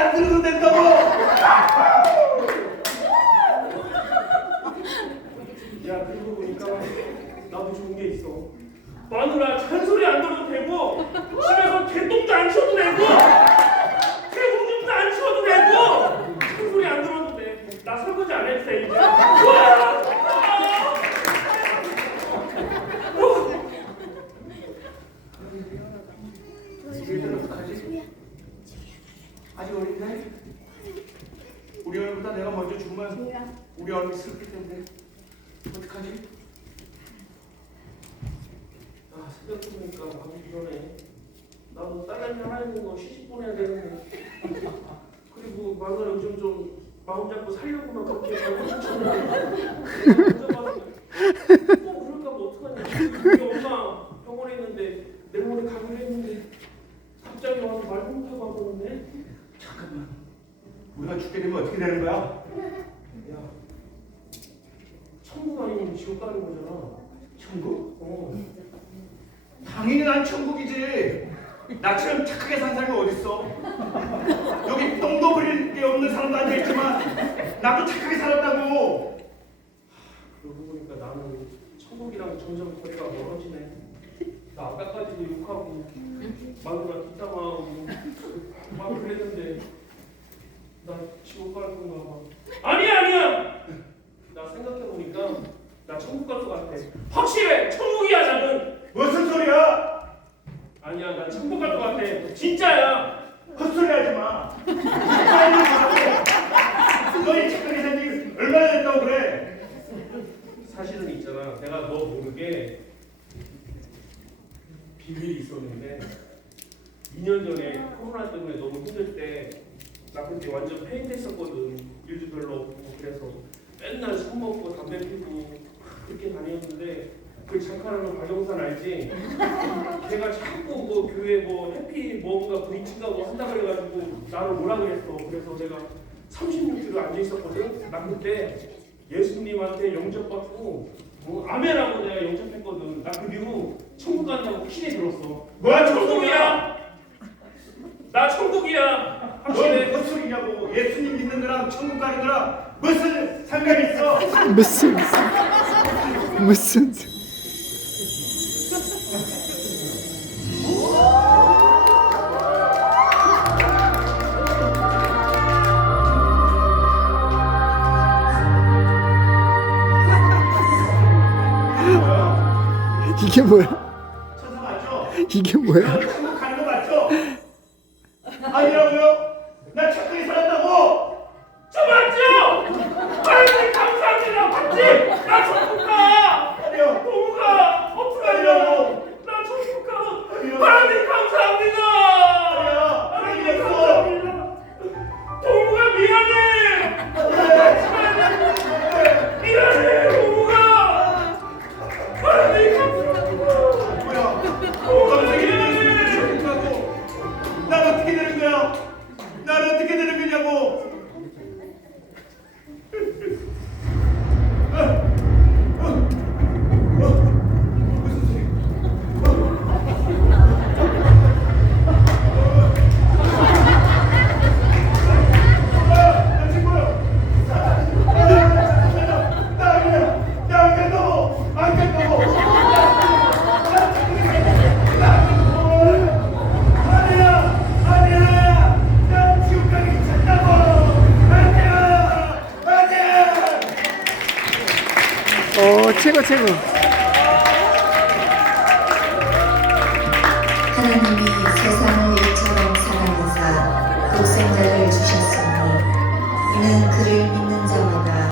안 들어도 된다고. 야, 그러고 보니까 나도 좋은 게 있어. 마누라 잔소리 안 들어도 되고 집에서 개똥도 안 치워도 되고 개공중도 안 치워도 되고 잔소리 안 들어도 돼. 나 설거지 안 해도 돼 이제. 우와, 좋다. 어. 얘들 어떡하지? 아직 어린데? 우리 어른보다 내가 먼저 죽으면 어른이 슬플 텐데 어떡하지? 아, 생각해보니까 마음이 그러네. 나도 딸내미 하나 있는 거 시집 보내야 되는데. 그리고 마누라 요즘 좀 마음 잡고 살려고만 그렇게 말고 싶잖아. 또 그럴까 봐 어떡하냐. 우리 엄마 병원에 있는데 내일모레 가기로 했는데 갑자기 와서 말도 못하고 하고 있네. 잠깐만 우리가 죽게 되면 어떻게 되는 거야? 야, 천국 아니면 지옥 가는 거잖아. 천국? 어. 당연히 난 천국이지. 나처럼 착하게 산 사람이 어딨어? 여기 똥도 부릴 게 없는 사람도 앉아있지만 나도 착하게 살았다고. 그러고 보니까 나는 천국이랑 점점 거리가 멀어지네. 나 아까까지도 욕하고 마누라 뒷담화하고 막 그랬는데 나 지옥 봐. 아니야 아니야. 나 생각해 보니까 나 천국 갈 것 같아. 확실해. 천국이야 나는. 무슨 소리야? 아니야 나 천국 갈 것 같아. 진짜야. 헛소리 하지 마. 빨리 가라고. 너희 착하게 산지 얼마나 됐다고 그래? 사실은 있잖아. 내가 너 모르게 비밀이 있었는데 2년 전에 코로나 때문에 너무 힘들 때 나 그때 완전 페인됐었거든. 일도 별로 없고 그래서 맨날 술 먹고 담배 피고 그렇게 다녔는데 그 잠깐하는 박영산 알지? 걔가 자꾸 뭐 교회 뭐 해피 뭔가 브리칭가 뭐 한다 그래가지고 나를 오라 그랬어. 그래서 내가 36kg 앉아 있었거든. 나 그때 예수님한테 영접받고 뭐 아멘하고 내가 영접했거든. 나 그리고 천국 간다고 확신이 들었어. 뭐야 천국이야. 나 천국이야. 확실해. 너무 헛소리냐고. 예수님 믿는 거랑 천국 가는 거랑 무슨 상관이 있어? 무슨 무슨? 이게 뭐야? 이게 뭐야? 나 천국 가는 거 맞죠? 아니 되는 거야? 난 어떻게 되는 거냐 최고 최고. 하나님이 세상을 이처럼 사랑하사 독생자를 주셨으니 이는 그를